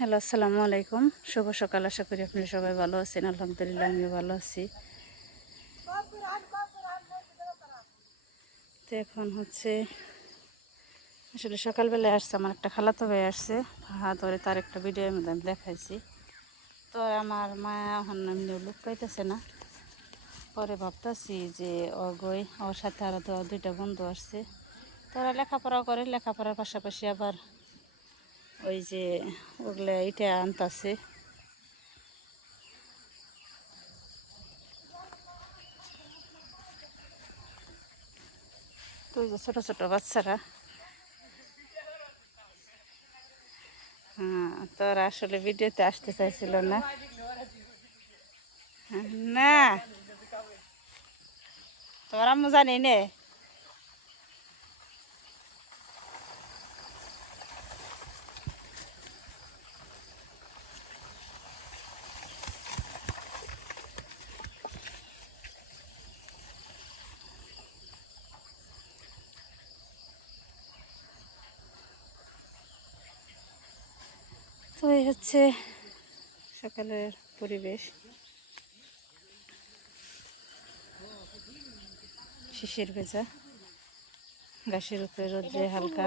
Hello, আসসালামু আলাইকুম। শুভ সকাল, আশা করি আপনারা সবাই ভালো আছেন। আলহামদুলিল্লাহ, আমিও ভালো আছি। তো এখন হচ্ছে, আসলে সকালবেলায় আসছে, আমার একটা খালাতো ভাই আসছে। হাত ধরে তার একটা মধ্যে আমি দেখাইছি। তো আমার মা এখন এমনি লুক পাইতেছে না। পরে ভাবতেছি যে, অগই, ওর সাথে আরও তো দুইটা বন্ধু আসছে। তারা লেখাপড়া করে, লেখাপড়ার পাশাপাশি আবার ওই যে ওগুলো এটা আনতাছে। ছোটো ছোটো বাচ্চারা। হ্যাঁ তোরা আসলে ভিডিওতে আসতে চাইছিল না। না। আম্মু জানি নে? তো এই হচ্ছে সকালের পরিবেশ। শিশির ভেজা। গাছের উপরে রোদ্রে হালকা।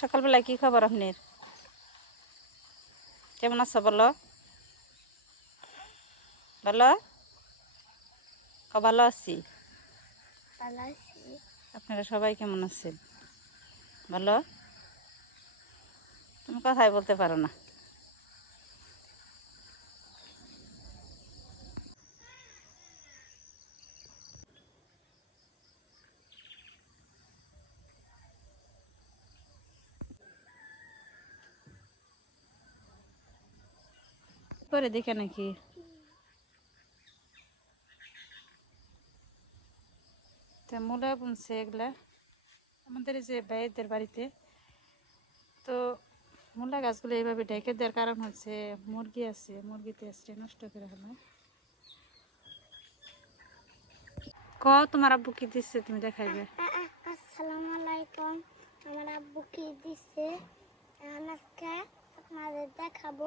সকালবেলায় কি খবর আপনার? কেমন আছো বলো? বলো? ভালো আছি। আপনারা সবাই কেমন আছেন? বলো? তুমি কথাই বলতে পারো না। করে দেখে নাকি? তা মূলা বুনছে এগুলা। আমাদের এই যে ভাইদের বাড়িতে তো মূলা গাছগুলো এইভাবে ঢেকে দেওয়ার কারণ হচ্ছে মুরগি আছে মুরগিতে আসছে নষ্ট করে হলো ক তোমার আব্বু কি দিচ্ছে তুমি দেখাইবে? আসসালামু আলাইকুম। আমার আব্বু কি দিচ্ছে এখন আজকে আপনাদের দেখাবো।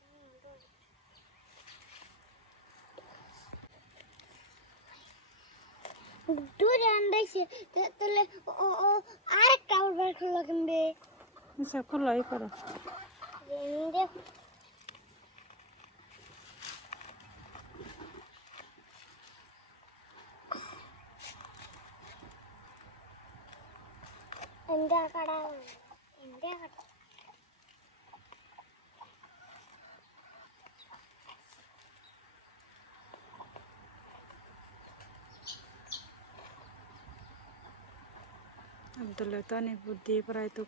দূরে আন্দাইছে তাহলে ও ও আরেকটা আবার খোলা কিনবে আচ্ছা খোলা এই করো എന്താ കട എന്താ കട আবদুল্লাহ তো অনেক বুদ্ধি প্রায় তো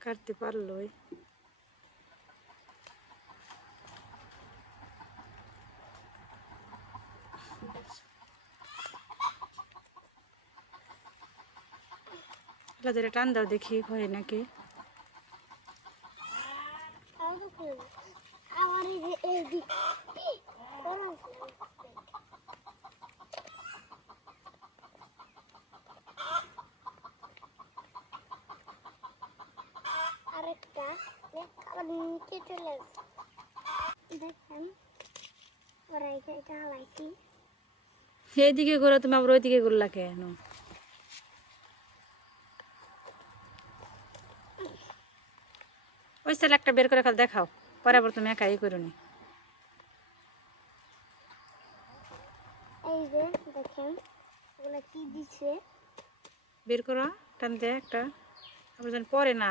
কাটতে পারলোই। তাদের টান দাও দেখি হয় নাকি আমার এই যে এই দিক আরেকটা দেখ, আবার নিচে চলে তুমি ওইদিকে কেন? ওই সাইড একটা বের করে খালি দেখাও। পরে আবার তুমি একাই করো নি। বের করো, টান দে একটা। আবার পরে না।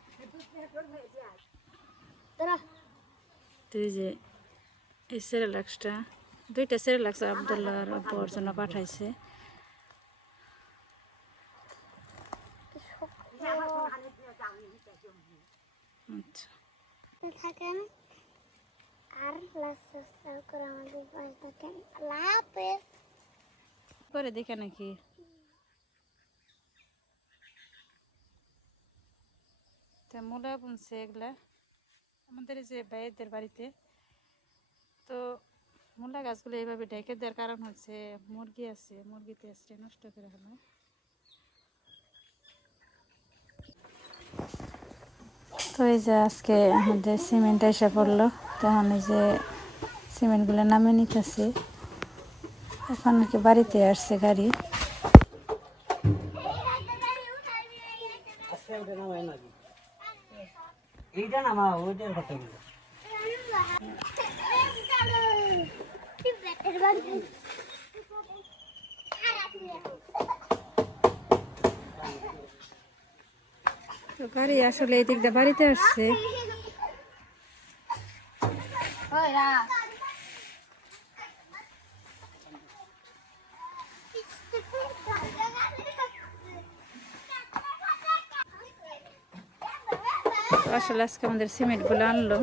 তোরা এই যে এই সেরেলাক্সটা দুইটা সেরেলাক্স আবদুল্লাহ আর আব্বুর জন্য পাঠাইছে। আচ্ছা। থাকেন। আর করে আমাদের করে দেখে নাকি? তা মূলা বুনছে এগুলা। আমাদের যে ভাইয়েদের বাড়িতে, তো মূলা গাছগুলো এইভাবে ঢেকে দেওয়ার কারণ হচ্ছে মুরগি আছে, মুরগিতে আসছে নষ্ট করে হলো তো এই যে আজকে আমাদের সিমেন্ট এসে পড়ল তখন এই যে সিমেন্টগুলো নামে নিতেছে। এখন নাকি বাড়িতে আসছে গাড়ি। এইটা না মা ওইটার কথা বলো। গাড়ি আসলে এই বাড়িতে আসছে। আসলে আজকে আমাদের সিমেন্টগুলো আনলো।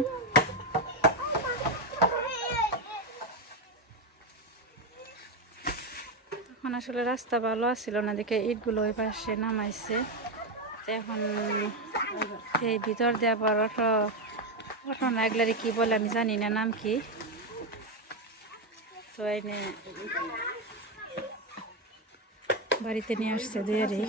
এখন আসলে রাস্তা ভালো আছিল না, দেখে ইটগুলো ওই পাশে নামাইছে। এখন এই ভিতর দিয়ে আবার অটো অটো না এগুলারে কি বলে আমি জানি না নাম কি। তো এনে বাড়িতে নিয়ে আসছে দুয়ারি।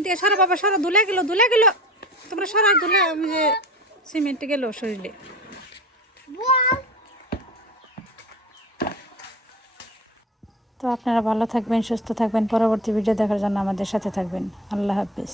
ওদিকে সরো বাবা, সারা দুলে গেলো দুলে গেলো। তারপরে সারা দুলে, আমি যে সিমেন্টে গেলো শরীরে। তো আপনারা ভালো থাকবেন, সুস্থ থাকবেন। পরবর্তী ভিডিও দেখার জন্য আমাদের সাথে থাকবেন। আল্লাহ হাফিজ।